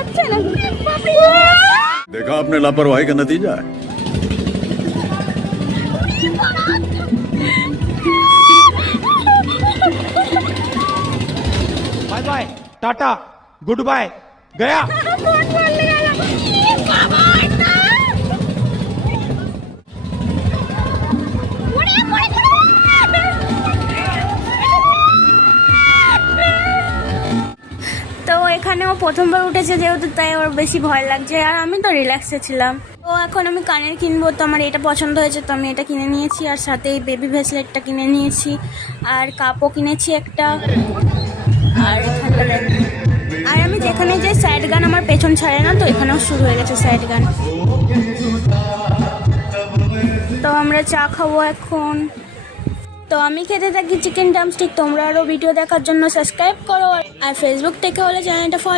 হচ্ছে না। देखा आपने लापरवाही का नतीजा है। Bye bye tata goodbye गया। তো এখানেও প্রথমবার উঠেছে যেহেতু, তাই ওর বেশি ভয় লাগছে, আর আমি তো রিল্যাক্সে ছিলাম। তো এখন আমি কানের কিনবো, তো আমার এটা পছন্দ হয়েছে, তো আমি এটা কিনে নিয়েছি, আর সাথে এই বেবি ভেসলেটটা কিনে নিয়েছি, আর কাপও কিনেছি একটা। আর এখানটা দেখো। আর আমি যেখানে যাই স্যাড গান আমার পেছন ছাড়ে না, তো এখানেও শুরু হয়ে গেছে স্যাড গান। তো আমরা চা খাবো এখন। তো আমি খেতে থাকি চিকেন ড্রামস্টিক। তোমরা আরও ভিডিও দেখার জন্য সাবস্ক্রাইব করো, আর ফেসবুক থেকে হলে চ্যানেলটা ফলো